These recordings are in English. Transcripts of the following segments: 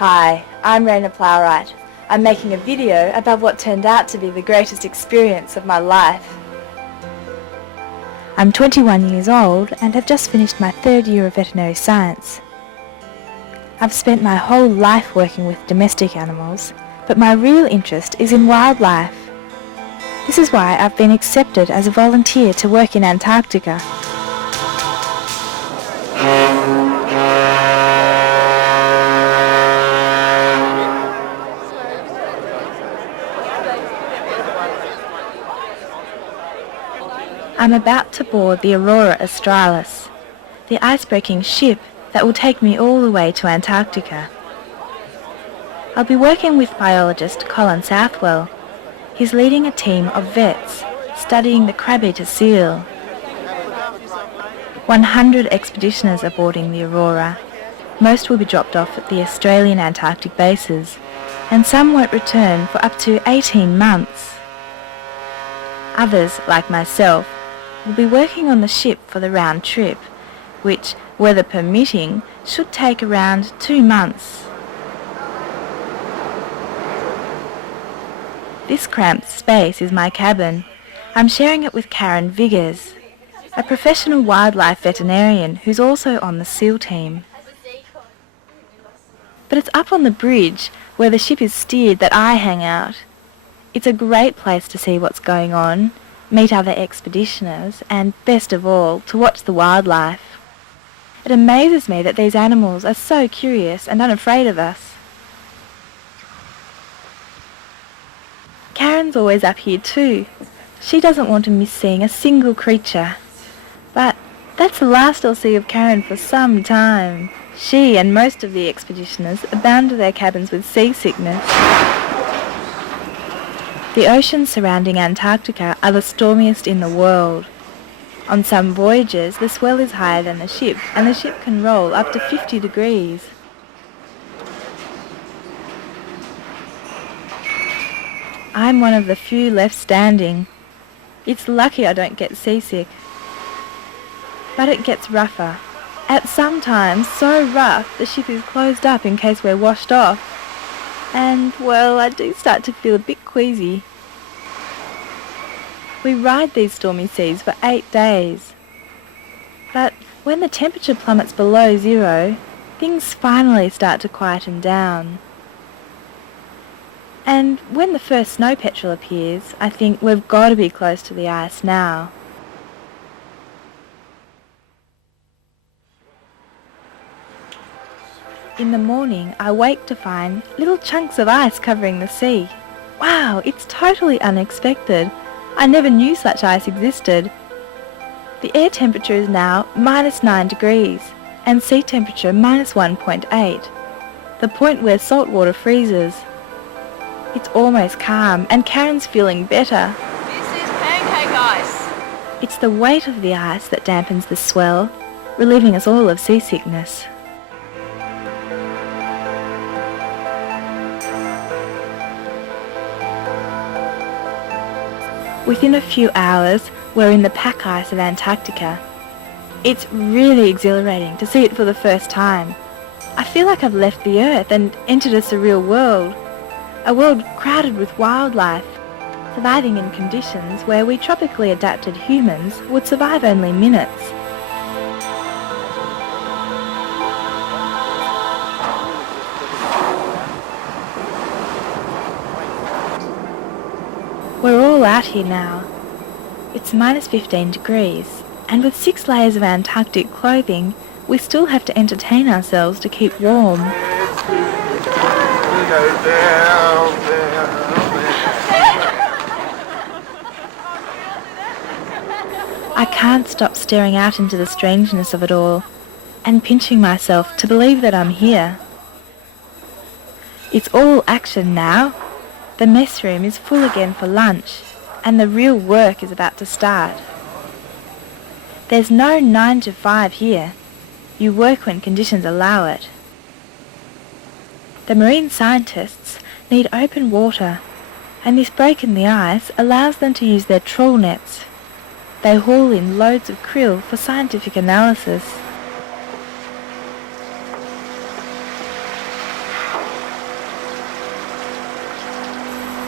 Hi, I'm Raina Plowright. I'm making a video about what turned out to be the greatest experience of my life. I'm 21 years old and have just finished my third year of veterinary science. I've spent my whole life working with domestic animals, but my real interest is in wildlife. This is why I've been accepted as a volunteer to work in Antarctica. I'm about to board the Aurora Australis, the icebreaking ship that will take me all the way to Antarctica. I'll be working with biologist Colin Southwell. He's leading a team of vets studying the crab-eater seal. 100 expeditioners are boarding the Aurora. Most will be dropped off at the Australian Antarctic bases, and some won't return for up to 18 months. Others, like myself, will be working on the ship for the round trip, which, weather permitting, should take around 2 months. This cramped space is my cabin. I'm sharing it with Karen Viggers, a professional wildlife veterinarian who's also on the SEAL team. But it's up on the bridge where the ship is steered that I hang out. It's a great place to see what's going on, meet other expeditioners, and, best of all, to watch the wildlife. It amazes me that these animals are so curious and unafraid of us. Karen's always up here too. She doesn't want to miss seeing a single creature. But that's the last I'll see of Karen for some time. She and most of the expeditioners are bound to their cabins with seasickness. The oceans surrounding Antarctica are the stormiest in the world. On some voyages, the swell is higher than the ship, and the ship can roll up to 50 degrees. I'm one of the few left standing. It's lucky I don't get seasick. But it gets rougher. At some times, so rough, the ship is closed up in case we're washed off. And, well, I do start to feel a bit queasy. We ride these stormy seas for 8 days. But when the temperature plummets below zero, things finally start to quieten down. And when the first snow petrel appears, I think we've got to be close to the ice now. In the morning, I wake to find little chunks of ice covering the sea. Wow, it's totally unexpected. I never knew such ice existed. The air temperature is now -9 degrees and sea temperature -1.8, the point where salt water freezes. It's almost calm and Karen's feeling better. This is pancake ice. It's the weight of the ice that dampens the swell, relieving us all of seasickness. Within a few hours, we're in the pack ice of Antarctica. It's really exhilarating to see it for the first time. I feel like I've left the Earth and entered a surreal world. A world crowded with wildlife, surviving in conditions where we tropically adapted humans would survive only minutes. We're all out here now. It's -15 degrees, and with 6 layers of Antarctic clothing, we still have to entertain ourselves to keep warm. I can't stop staring out into the strangeness of it all, and pinching myself to believe that I'm here. It's all action now. The mess room is full again for lunch, and the real work is about to start. There's no 9 to 5 here. You work when conditions allow it. The marine scientists need open water, and this break in the ice allows them to use their trawl nets. They haul in loads of krill for scientific analysis.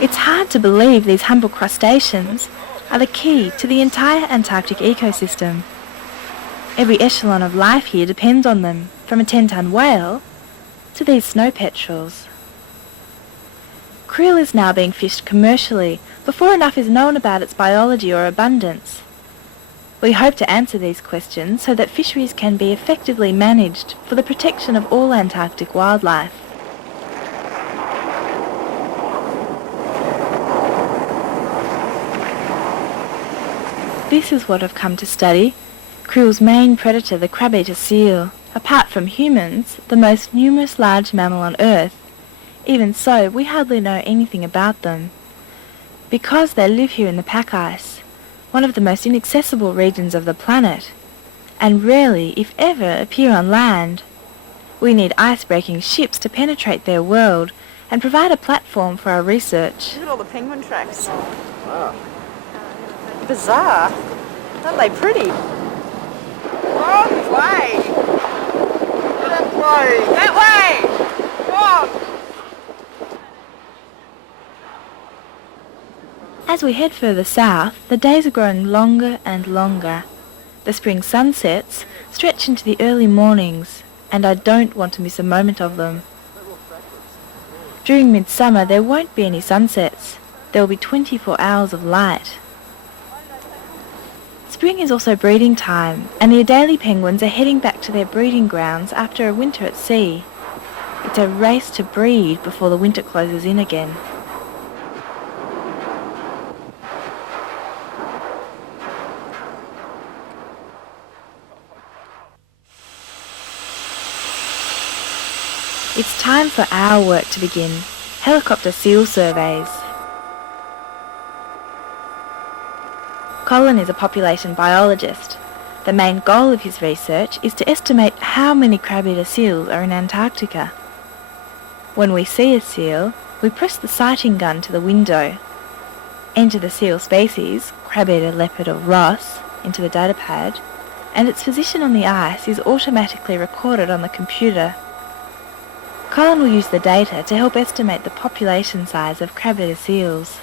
It's hard to believe these humble crustaceans are the key to the entire Antarctic ecosystem. Every echelon of life here depends on them, from a 10-ton whale to these snow petrels. Krill is now being fished commercially before enough is known about its biology or abundance. We hope to answer these questions so that fisheries can be effectively managed for the protection of all Antarctic wildlife. This is what I've come to study. Krill's main predator, the crab-eater seal, apart from humans, the most numerous large mammal on Earth. Even so, we hardly know anything about them. Because they live here in the pack ice, one of the most inaccessible regions of the planet, and rarely, if ever, appear on land. We need ice-breaking ships to penetrate their world and provide a platform for our research. Look at all the penguin tracks. Wow. Bizarre. Aren't they pretty? Wrong way. That way! That way! Wrong! As we head further south, the days are growing longer and longer. The spring sunsets stretch into the early mornings, and I don't want to miss a moment of them. During midsummer there won't be any sunsets. There will be 24 hours of light. Spring is also breeding time, and the Adelie penguins are heading back to their breeding grounds after a winter at sea. It's a race to breed before the winter closes in again. It's time for our work to begin. Helicopter seal surveys. Colin is a population biologist. The main goal of his research is to estimate how many crab-eater seals are in Antarctica. When we see a seal, we press the sighting gun to the window, enter the seal species, crab-eater, leopard or Ross, into the datapad, and its position on the ice is automatically recorded on the computer. Colin will use the data to help estimate the population size of crab-eater seals.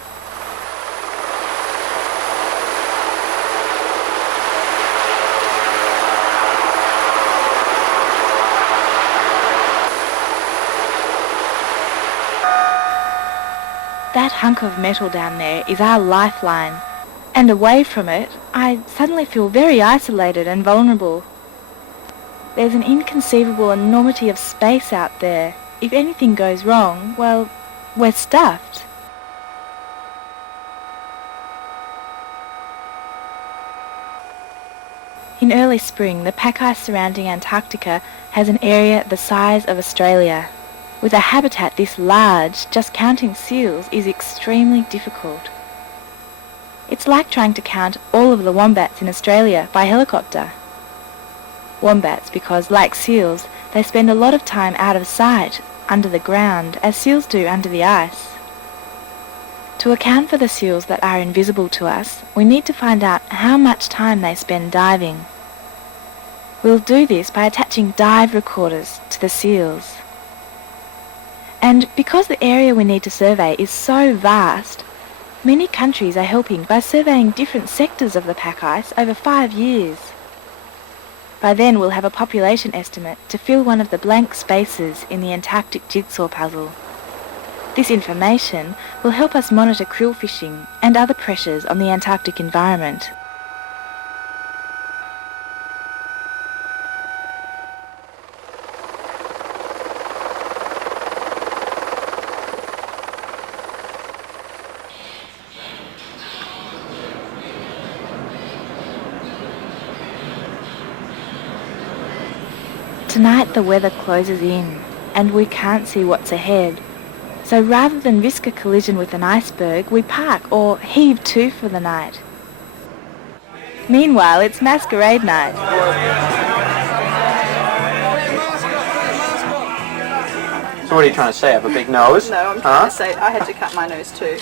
That hunk of metal down there is our lifeline, and away from it, I suddenly feel very isolated and vulnerable. There's an inconceivable enormity of space out there. If anything goes wrong, well, we're stuffed. In early spring, the pack ice surrounding Antarctica has an area the size of Australia. With a habitat this large, just counting seals is extremely difficult. It's like trying to count all of the wombats in Australia by helicopter. Wombats because, like seals, they spend a lot of time out of sight, under the ground, as seals do under the ice. To account for the seals that are invisible to us, we need to find out how much time they spend diving. We'll do this by attaching dive recorders to the seals. And because the area we need to survey is so vast, many countries are helping by surveying different sectors of the pack ice over 5 years. By then we'll have a population estimate to fill one of the blank spaces in the Antarctic jigsaw puzzle. This information will help us monitor krill fishing and other pressures on the Antarctic environment. Tonight the weather closes in, and we can't see what's ahead. So rather than risk a collision with an iceberg, we park or heave to for the night. Meanwhile, it's masquerade night. So what are you trying to say? I have a big nose? No, I'm trying to say I had to cut my nose too.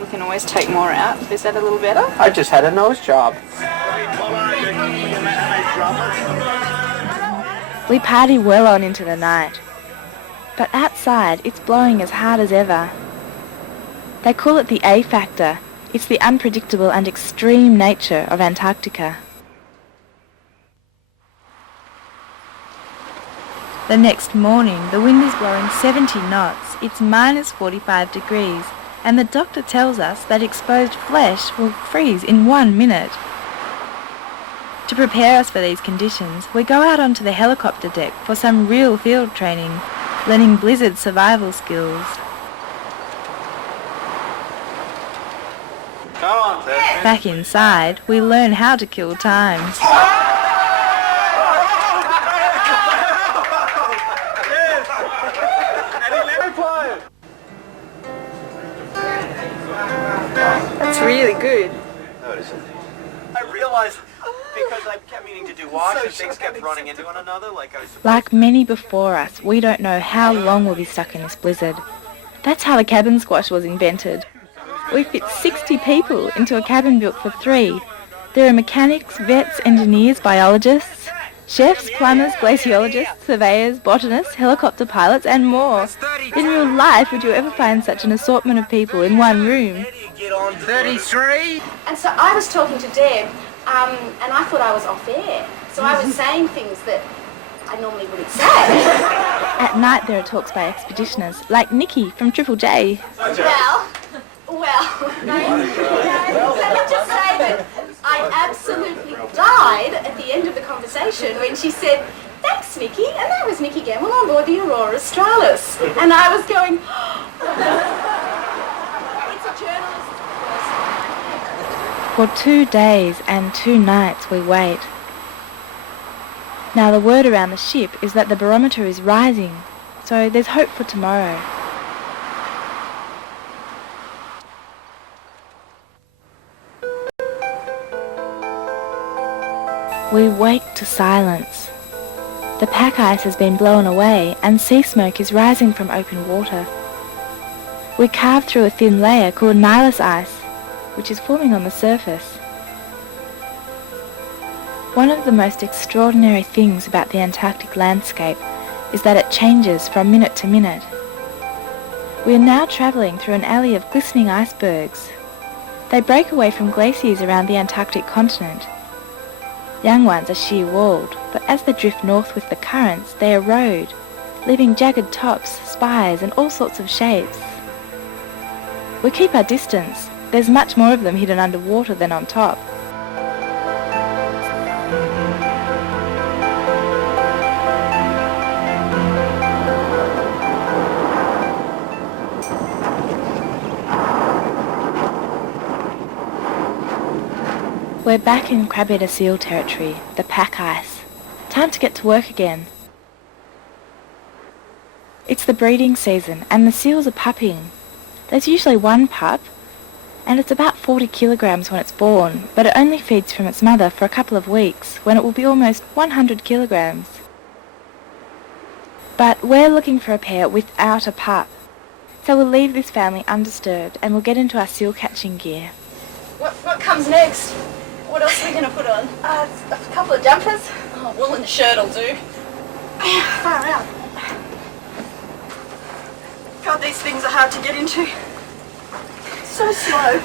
We can always take more out. Is that a little better? I just had a nose job. We party well on into the night. But outside, it's blowing as hard as ever. They call it the A factor. It's the unpredictable and extreme nature of Antarctica. The next morning, the wind is blowing 70 knots, it's minus 45 degrees, and the doctor tells us that exposed flesh will freeze in 1 minute. To prepare us for these conditions, we go out onto the helicopter deck for some real field training, learning blizzard survival skills. Come on, Ted. Back inside, we learn how to kill time. That's really good. I realized because I kept meaning to do wash and things kept running into one another like I was supposed Like many before us, we don't know how long we'll be stuck in this blizzard. That's how the cabin squash was invented. We fit 60 people into a cabin built for 3. There are mechanics, vets, engineers, biologists, chefs, plumbers, glaciologists, surveyors, botanists, helicopter pilots, and more. In real life, would you ever find such an assortment of people in one room? 33. And so I was talking to Deb, and I thought I was off air. So I was saying things that I normally wouldn't say. At night, there are talks by expeditioners, like Nikki from Triple J. Well, let me just say that I absolutely died at the end of the conversation when she said, "Thanks, Nikki," and that was Nikki Gamble on board the Aurora Australis. And I was going, it's a journalist's first. For 2 days and 2 nights we wait. Now the word around the ship is that the barometer is rising, so there's hope for tomorrow. We wake to silence. The pack ice has been blown away and sea smoke is rising from open water. We carve through a thin layer called nihilus ice, which is forming on the surface. One of the most extraordinary things about the Antarctic landscape is that it changes from minute to minute. We are now travelling through an alley of glistening icebergs. They break away from glaciers around the Antarctic continent. Young ones are sheer-walled, but as they drift north with the currents, they erode, leaving jagged tops, spires, and all sorts of shapes. We keep our distance. There's much more of them hidden underwater than on top. We're back in crab-eater seal territory, the pack ice. Time to get to work again. It's the breeding season and the seals are pupping. There's usually one pup, and it's about 40 kilograms when it's born, but it only feeds from its mother for a couple of weeks, when it will be almost 100 kilograms. But we're looking for a pair without a pup, so we'll leave this family undisturbed and we'll get into our seal catching gear. What comes next? What else are we going to put on? A couple of jumpers. Oh, woolen shirt will do. Far out. God, these things are hard to get into. So slow.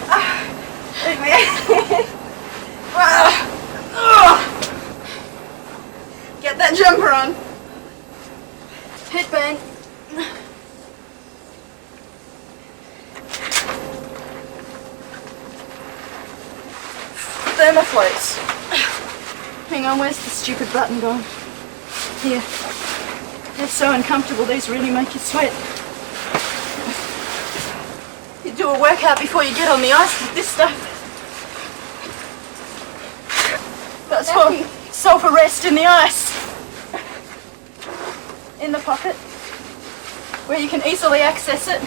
Get that jumper on. Headband. Thermofloats. Hang on, where's the stupid button gone? Here. They're so uncomfortable, these really make you sweat. You do a workout before you get on the ice with this stuff. That's for self-arrest in the ice. In the pocket, where you can easily access it.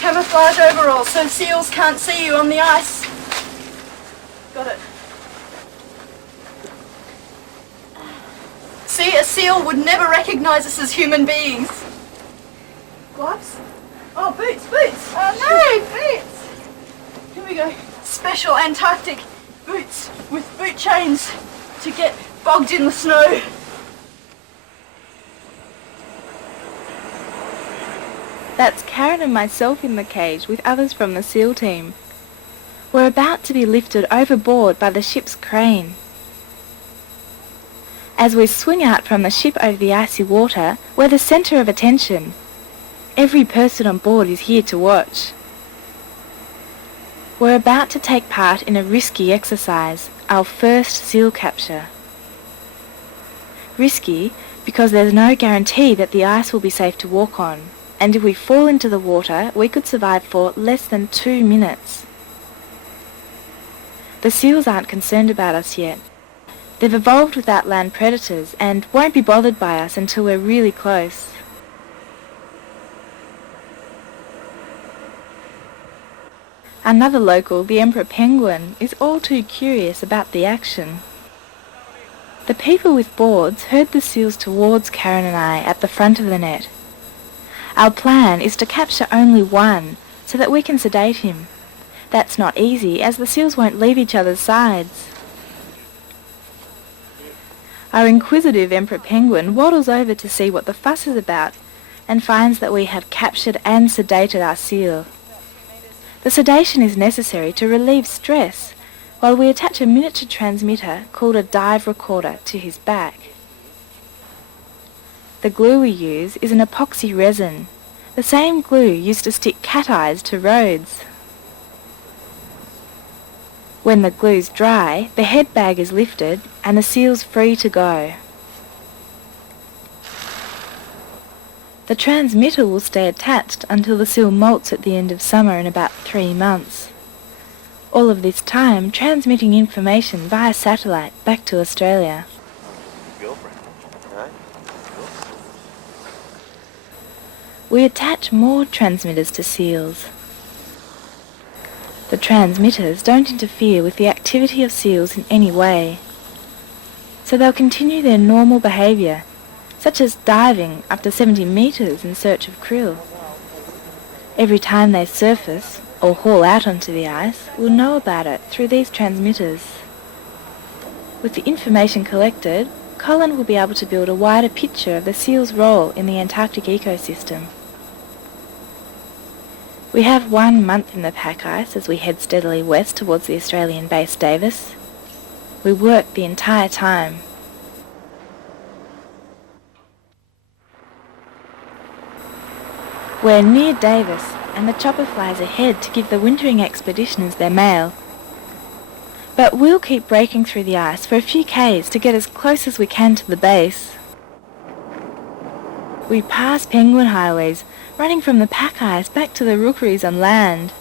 Camouflage overalls so seals can't see you on the ice. Got it. See, a seal would never recognize us as human beings. Gloves? Oh, boots. Oh no, boots. Here we go. Special Antarctic boots with boot chains to get bogged in the snow. That's Karen and myself in the cage with others from the SEAL team. We're about to be lifted overboard by the ship's crane. As we swing out from the ship over the icy water, we're the centre of attention. Every person on board is here to watch. We're about to take part in a risky exercise, our first SEAL capture. Risky because there's no guarantee that the ice will be safe to walk on, and if we fall into the water, we could survive for less than 2 minutes. The SEALs aren't concerned about us yet. They've evolved without land predators and won't be bothered by us until we're really close. Another local, the emperor penguin, is all too curious about the action. The people with boards herd the seals towards Karen and I at the front of the net. Our plan is to capture only one so that we can sedate him. That's not easy as the seals won't leave each other's sides. Our inquisitive emperor penguin waddles over to see what the fuss is about and finds that we have captured and sedated our seal. The sedation is necessary to relieve stress while we attach a miniature transmitter called a dive recorder to his back. The glue we use is an epoxy resin, the same glue used to stick cat eyes to roads. When the glue's dry, the head bag is lifted and the seal's free to go. The transmitter will stay attached until the seal molts at the end of summer in about 3 months. All of this time transmitting information via satellite back to Australia. We attach more transmitters to seals. The transmitters don't interfere with the activity of seals in any way, so they'll continue their normal behaviour, such as diving up to 70 metres in search of krill. Every time they surface or haul out onto the ice, we'll know about it through these transmitters. With the information collected, Colin will be able to build a wider picture of the seal's role in the Antarctic ecosystem. We have 1 month in the pack ice as we head steadily west towards the Australian base Davis. We work the entire time. We're near Davis and the chopper flies ahead to give the wintering expeditioners their mail. But we'll keep breaking through the ice for a few k's to get as close as we can to the base. We pass penguin highways, running from the pack ice back to the rookeries on land.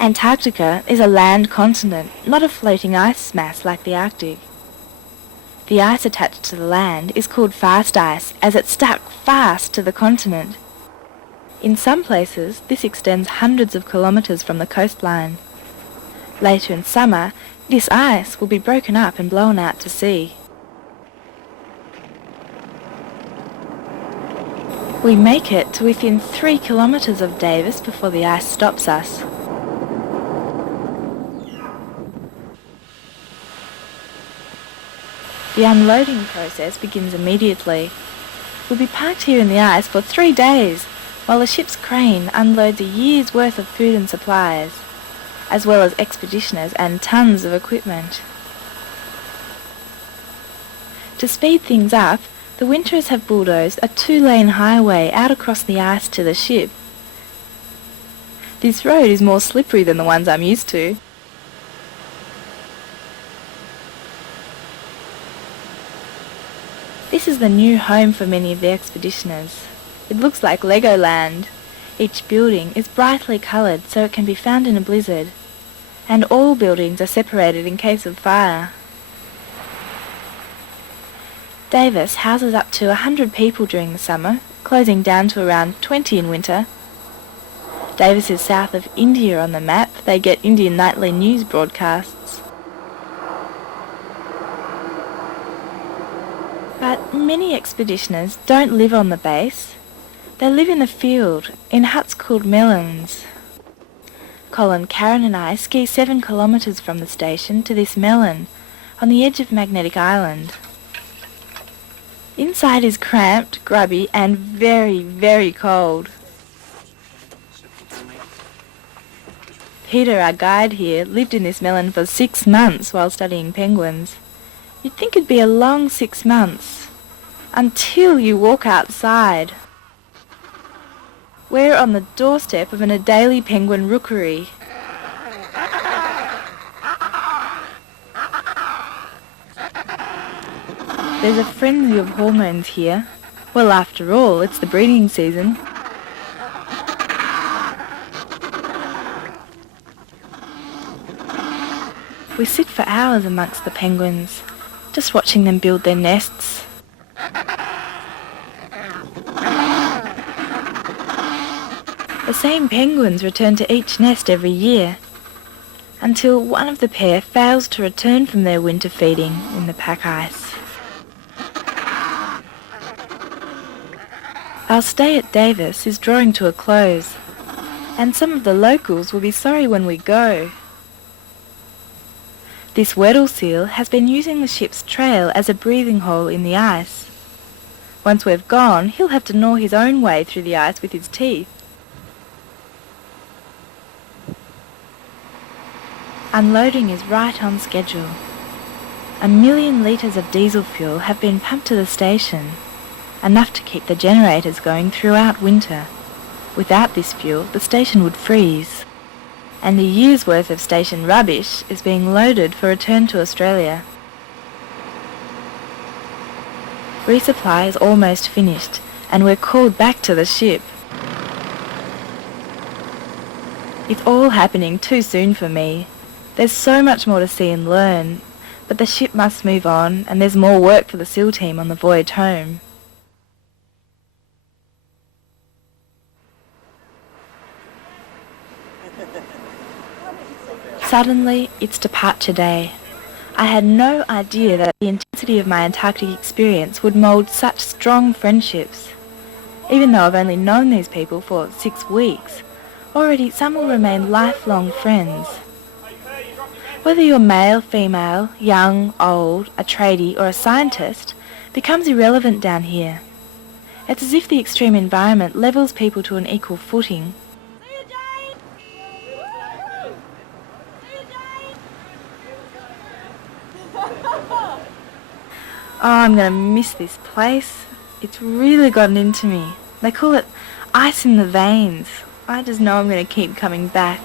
Antarctica is a land continent, not a floating ice mass like the Arctic. The ice attached to the land is called fast ice as it's stuck fast to the continent. In some places, this extends hundreds of kilometres from the coastline. Later in summer, this ice will be broken up and blown out to sea. We make it to within 3 kilometres of Davis before the ice stops us. The unloading process begins immediately. We'll be parked here in the ice for 3 days, while the ship's crane unloads a year's worth of food and supplies, as well as expeditioners and tons of equipment. To speed things up, the winterers have bulldozed a 2-lane highway out across the ice to the ship. This road is more slippery than the ones I'm used to. This is the new home for many of the expeditioners. It looks like Legoland. Each building is brightly coloured so it can be found in a blizzard, and all buildings are separated in case of fire. Davis houses up to 100 people during the summer, closing down to around 20 in winter. Davis is south of India on the map. They get Indian nightly news broadcasts. But many expeditioners don't live on the base. They live in the field, in huts called melons. Colin, Karen and I ski 7 kilometres from the station to this melon, on the edge of Magnetic Island. Inside is cramped, grubby and very, very cold. Peter, our guide here, lived in this melon for 6 months while studying penguins. You'd think it'd be a long 6 months, until you walk outside. We're on the doorstep of an Adelie penguin rookery. There's a frenzy of hormones here. Well, after all, it's the breeding season. We sit for hours amongst the penguins, just watching them build their nests. The same penguins return to each nest every year, until one of the pair fails to return from their winter feeding in the pack ice. Our stay at Davis is drawing to a close, and some of the locals will be sorry when we go. This Weddell seal has been using the ship's trail as a breathing hole in the ice. Once we've gone, he'll have to gnaw his own way through the ice with his teeth. Unloading is right on schedule. 1 million litres of diesel fuel have been pumped to the station, enough to keep the generators going throughout winter. Without this fuel, the station would freeze, and a year's worth of station rubbish is being loaded for return to Australia. Resupply is almost finished, and we're called back to the ship. It's all happening too soon for me. There's so much more to see and learn, but the ship must move on, and there's more work for the SEAL team on the voyage home. Suddenly, it's departure day. I had no idea that the intensity of my Antarctic experience would mould such strong friendships. Even though I've only known these people for 6 weeks, already some will remain lifelong friends. Whether you're male, female, young, old, a tradie or a scientist becomes irrelevant down here. It's as if the extreme environment levels people to an equal footing. Oh, I'm going to miss this place. It's really gotten into me. They call it ice in the veins. I just know I'm going to keep coming back.